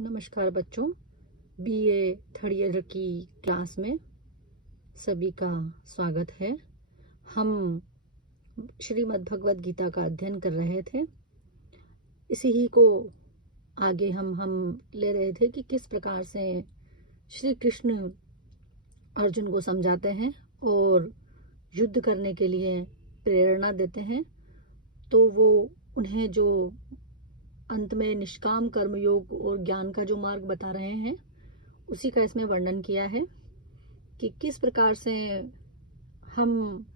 नमस्कार बच्चों। BA third year की क्लास में सभी का स्वागत है। हम श्रीमद् भगवद गीता का अध्ययन कर रहे थे। इसी ही को आगे हम ले रहे थे कि किस प्रकार से श्री कृष्ण अर्जुन को समझाते हैं और युद्ध करने के लिए प्रेरणा देते हैं। तो वो उन्हें जो अंत में निष्काम कर्मयोग और ज्ञान का जो मार्ग बता रहे हैं, उसी का इसमें वर्णन किया है कि किस प्रकार से हम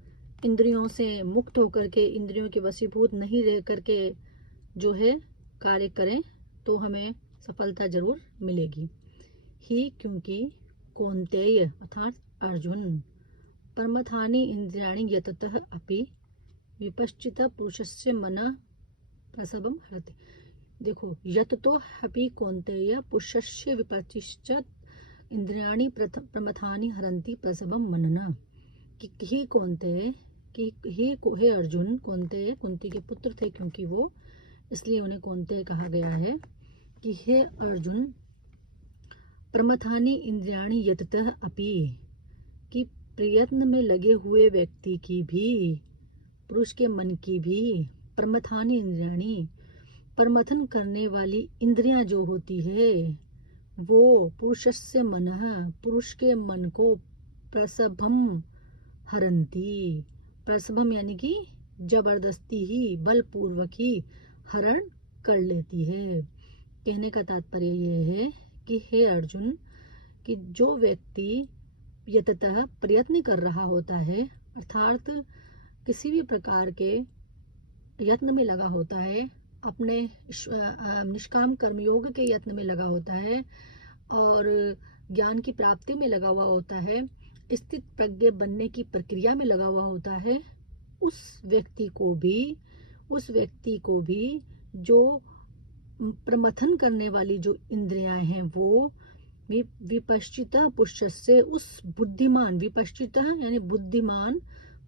इंद्रियों से मुक्त होकर के, इंद्रियों के वशीभूत नहीं रह करके जो है कार्य करें तो हमें सफलता जरूर मिलेगी ही। क्योंकि कौन्तेय अर्थात अर्जुन परमथानि इंद्रियाणि यततः अपि विपश्चित पुरुषस्य मन प्रसवम हरति। देखो, यत तो अपि कौन्तेय पुरुषस्य विपश्चित इंद्रियाणि प्रमथानि हरन्ति प्रसवम मनना। कि ही कौन्तेय, कि हे अर्जुन, कौन्तेय कुंती के पुत्र थे क्योंकि वो, इसलिए उन्हें कौन्तेय कहा गया है कि हे अर्जुन प्रमथानि इंद्रियाणि यततः अपि, कि प्रयत्न में लगे हुए व्यक्ति की भी, पुरुष के मन की भी, प्रमथानि इंद्रियाणि परमथन करने वाली इंद्रियां जो होती है वो पुरुषस्य मनः, पुरुष के मन को प्रसभम हरन्ति। प्रसभम यानी कि जबरदस्ती ही, बलपूर्वक ही हरण कर लेती है। कहने का तात्पर्य यह है कि हे अर्जुन, कि जो व्यक्ति यततः प्रयत्न कर रहा होता है, अर्थात किसी भी प्रकार के यत्न में लगा होता है, अपने निष्काम कर्मयोग के यत्न में लगा होता है और ज्ञान की प्राप्ति में लगा हुआ होता है, स्थित प्रज्ञ बनने की प्रक्रिया में लगा हुआ होता है, उस व्यक्ति को भी जो प्रमथन करने वाली जो इंद्रियां हैं वो विपश्चित पुरुषस्य, उस बुद्धिमान, विपश्चित यानी बुद्धिमान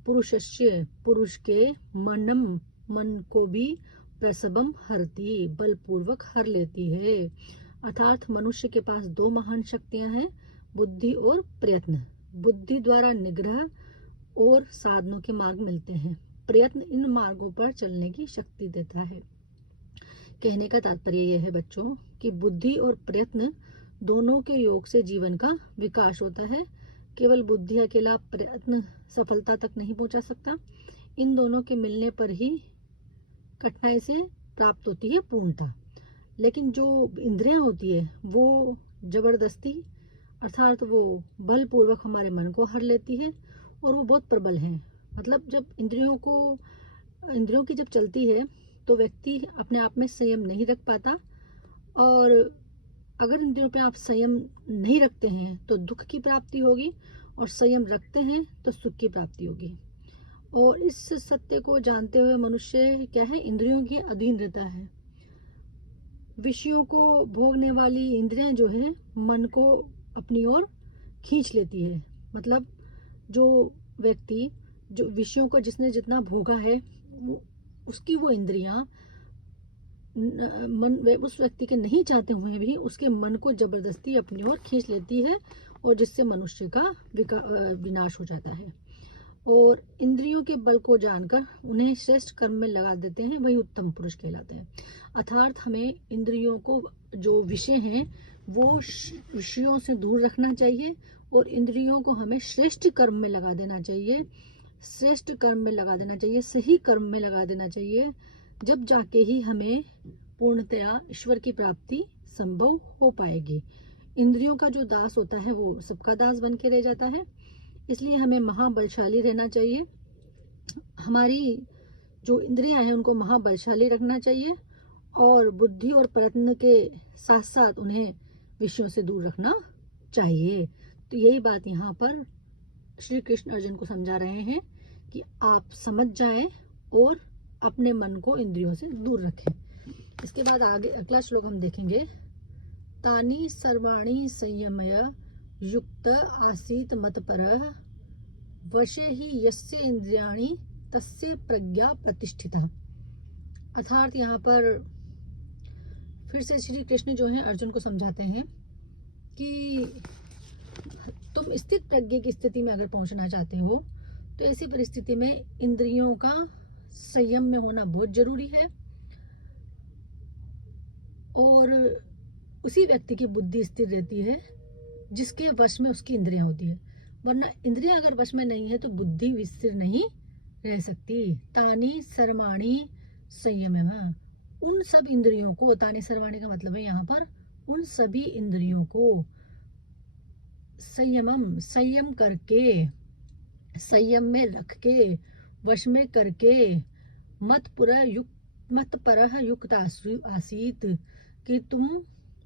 पुरुषस्य, पुरुष के मन को भी प्रसवम हरती, बलपूर्वक हर लेती है। अर्थात मनुष्य के पास दो महान शक्तियां हैं, बुद्धि और प्रयत्न। बुद्धि द्वारा निग्रह और साधनों के मार्ग मिलते हैं, प्रयत्न इन मार्गों पर चलने की शक्ति देता है। कहने का तात्पर्य यह है बच्चों कि बुद्धि और प्रयत्न दोनों के योग से जीवन का विकास होता है। केवल बुद्धि अकेला प्रयत्न सफलता तक नहीं पहुंचा सकता, इन दोनों के मिलने पर ही कठिनाई से प्राप्त होती है पूर्णता। लेकिन जो इंद्रियां होती है वो जबरदस्ती, अर्थात वो बलपूर्वक हमारे मन को हर लेती है और वो बहुत प्रबल हैं। मतलब जब इंद्रियों की जब चलती है तो व्यक्ति अपने आप में संयम नहीं रख पाता, और अगर इंद्रियों पे आप संयम नहीं रखते हैं तो दुख की प्राप्ति होगी, और संयम रखते हैं तो सुख की प्राप्ति होगी। और इस सत्य को जानते हुए मनुष्य क्या है, इंद्रियों के अधीन रहता है। विषयों को भोगने वाली इंद्रियां जो है मन को अपनी ओर खींच लेती है। मतलब जो व्यक्ति, जो विषयों को जिसने जितना भोगा है उसकी वो इंद्रियां उस व्यक्ति के नहीं चाहते हुए भी उसके मन को जबरदस्ती अपनी ओर खींच लेती है, और जिससे मनुष्य का विनाश हो जाता है। और इंद्रियों के बल को जानकर उन्हें श्रेष्ठ कर्म में लगा देते हैं, वही उत्तम पुरुष कहलाते हैं। अर्थात हमें इंद्रियों को, जो विषय हैं वो विषयों से दूर रखना चाहिए, और इंद्रियों को हमें श्रेष्ठ कर्म में लगा देना चाहिए, श्रेष्ठ कर्म में लगा देना चाहिए, सही कर्म में लगा देना चाहिए। जब जाके ही हमें पूर्णतया ईश्वर की प्राप्ति संभव हो पाएगी। इंद्रियों का जो दास होता है वो सबका दास बन के रह जाता है। इसलिए हमें महाबलशाली रहना चाहिए, हमारी जो इंद्रियां हैं उनको महाबलशाली रखना चाहिए, और बुद्धि और प्रयत्न के साथ साथ उन्हें विषयों से दूर रखना चाहिए। तो यही बात यहाँ पर श्री कृष्ण अर्जुन को समझा रहे हैं कि आप समझ जाएं और अपने मन को इंद्रियों से दूर रखें। इसके बाद आगे अगला श्लोक हम देखेंगे। तानि सर्वाणि संयमय युक्त आसीत मत्परः वशे ही यस्य इंद्रियाणि तस्य प्रज्ञा प्रतिष्ठिता। अर्थात यहाँ पर फिर से श्री कृष्ण जो है अर्जुन को समझाते हैं कि तुम स्थित प्रज्ञ की स्थिति में अगर पहुंचना चाहते हो तो ऐसी परिस्थिति में इंद्रियों का संयम में होना बहुत जरूरी है, और उसी व्यक्ति की बुद्धि स्थिर रहती है जिसके वश में उसकी इंद्रियां होती है। वरना इंद्रियां अगर वश में नहीं है तो बुद्धि स्थिर नहीं रह सकती। तानी सर्वाणी संयम, उन सब इंद्रियों को, तानी सर्वाणी का मतलब है यहाँ पर उन सभी इंद्रियों को संयमम, संयम करके, संयम में रख के, वश में करके, मत परह युक्त आसीत, कि तुम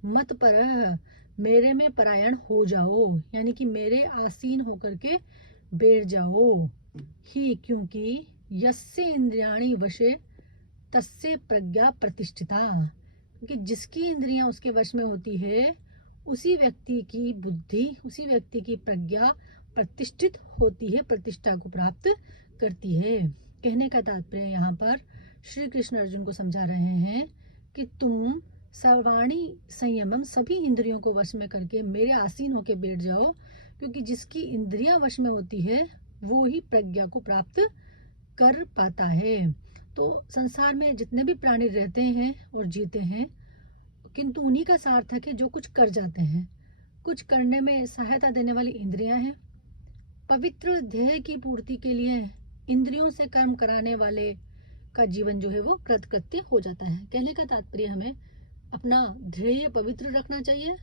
मत परह, मेरे में परायण हो जाओ, यानी कि मेरे आसीन होकर के बैठ जाओ ही, क्योंकि यस्य इंद्रियाणि वशे तस्य प्रज्ञा प्रतिष्ठिता, क्योंकि जिसकी इंद्रियां उसके वश में होती है उसी व्यक्ति की बुद्धि, उसी व्यक्ति की प्रज्ञा प्रतिष्ठित होती है, प्रतिष्ठा को प्राप्त करती है। कहने का तात्पर्य यहाँ पर श्री कृष्ण अर्जुन को समझा रहे हैं कि तुम सर्वाणी संयमम, सभी इंद्रियों को वश में करके मेरे आसीन होके बैठ जाओ, क्योंकि जिसकी इंद्रियां वश में होती है वो ही प्रज्ञा को प्राप्त कर पाता है। तो संसार में जितने भी प्राणी रहते हैं और जीते हैं, किंतु उन्हीं का सार्थक है जो कुछ कर जाते हैं। कुछ करने में सहायता देने वाली इंद्रियां हैं। पवित्र ध्येय की पूर्ति के लिए इंद्रियों से कर्म कराने वाले का जीवन जो है वो कृतकृत्य हो जाता है। कहने का तात्पर्य हमें अपना ध्येय पवित्र रखना चाहिए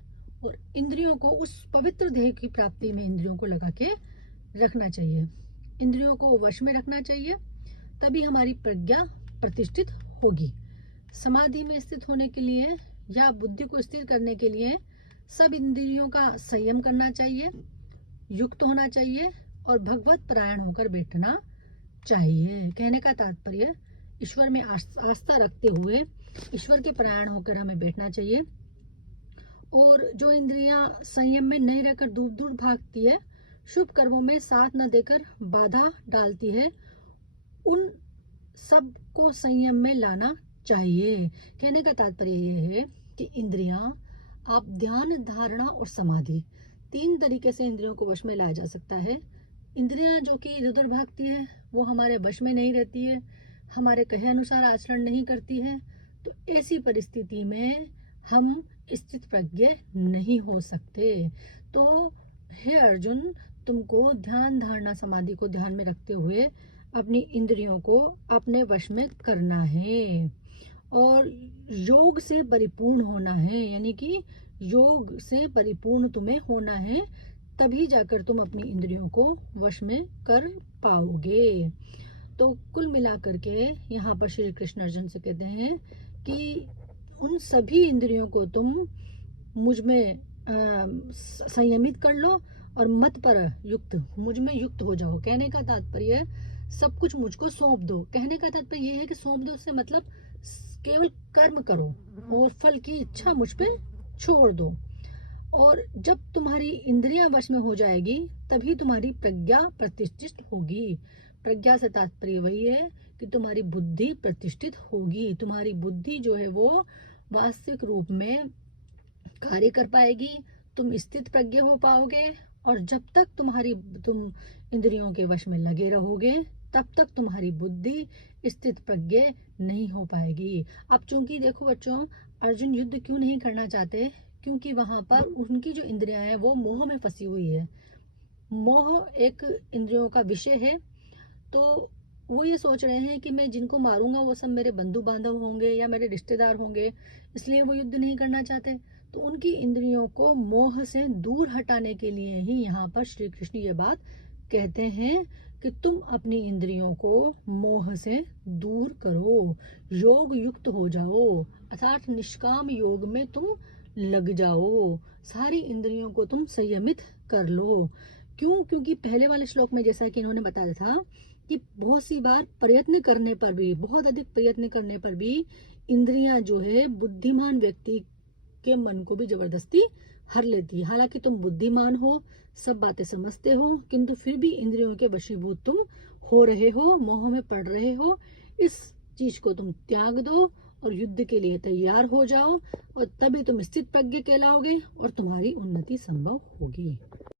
और इंद्रियों को उस पवित्र ध्येय की प्राप्ति में इंद्रियों को लगा के रखना चाहिए, इंद्रियों को वश में रखना चाहिए, तभी हमारी प्रज्ञा प्रतिष्ठित होगी। समाधि में स्थित होने के लिए या बुद्धि को स्थिर करने के लिए सब इंद्रियों का संयम करना चाहिए, युक्त होना चाहिए और भगवत परायण होकर बैठना चाहिए। कहने का तात्पर्य ईश्वर में आस्था रखते हुए ईश्वर के परायण होकर हमें बैठना चाहिए। और जो इंद्रियां संयम में नहीं रहकर दूर दूर भागती है, शुभ कर्मों में साथ न देकर बाधा डालती है, उन सब को संयम में लाना चाहिए। कहने का तात्पर्य यह है कि इंद्रियां, आप ध्यान, धारणा और समाधि, 3 तरीके से इंद्रियों को वश में लाया जा सकता है। इंद्रियां जो कि इधर उधर भागती है वो हमारे वश में नहीं रहती है, हमारे कहे अनुसार आचरण नहीं करती है, तो ऐसी परिस्थिति में हम स्थित प्रज्ञ नहीं हो सकते। तो हे अर्जुन, तुमको ध्यान, धारणा, समाधि को ध्यान में रखते हुए अपनी इंद्रियों को अपने वश में करना है और योग से परिपूर्ण होना है, यानी कि योग से परिपूर्ण तुम्हें होना है, तभी जाकर तुम अपनी इंद्रियों को वश में कर पाओगे। तो कुल मिलाकर के यहाँ पर श्री कृष्ण अर्जुन से कहते हैं कि उन सभी इंद्रियों को तुम मुझ में संयमित कर लो और मत पर युक्त, मुझ में युक्त हो जाओ। कहने का तात्पर्य सब कुछ मुझको सौंप दो। कहने का तात्पर्य यह है कि सौंप दो से मतलब केवल कर्म करो और फल की इच्छा मुझ पे छोड़ दो। और जब तुम्हारी इंद्रियां वश में हो जाएगी तभी तुम्हारी प्रज्ञा प्रतिष्ठित होगी। प्रज्ञा से तात्पर्य वही है कि तुम्हारी बुद्धि प्रतिष्ठित होगी, तुम्हारी बुद्धि जो है वो वास्तविक रूप में कार्य कर पाएगी, तुम स्थित प्रज्ञ हो पाओगे। और जब तक तुम इंद्रियों के वश में लगे रहोगे तब तक तुम्हारी बुद्धि स्थित प्रज्ञ नहीं हो पाएगी। अब चूंकि देखो बच्चों, अर्जुन युद्ध क्यों नहीं करना चाहते, क्योंकि वहां पर उनकी जो इंद्रियां हैं वो मोह में फंसी हुई है। मोह एक इंद्रियों का विषय है, तो वो ये सोच रहे हैं कि मैं जिनको मारूंगा वो सब मेरे बंधु बांधव होंगे या मेरे रिश्तेदार होंगे, इसलिए वो युद्ध नहीं करना चाहते। तो उनकी इंद्रियों को मोह से दूर हटाने के लिए ही यहाँ पर श्री कृष्ण ये बात कहते हैं कि तुम अपनी इंद्रियों को मोह से दूर करो, योग युक्त हो जाओ, अर्थात निष्काम योग में तुम लग जाओ, सारी इंद्रियों को तुम संयमित कर लो। क्यों? क्योंकि पहले वाले श्लोक में जैसा कि इन्होंने बताया था कि बहुत सी बार प्रयत्न करने पर भी, बहुत अधिक प्रयत्न करने पर भी इंद्रियां जो है बुद्धिमान व्यक्ति के मन को भी जबरदस्ती हर लेती है। हालांकि तुम बुद्धिमान हो, सब बातें समझते हो, किंतु फिर भी इंद्रियों के वशीभूत तुम हो रहे हो, मोह में पड़ रहे हो। इस चीज को तुम त्याग दो और युद्ध के लिए तैयार हो जाओ, और तभी तुम स्थित प्रज्ञ कहलाओगे और तुम्हारी उन्नति संभव होगी।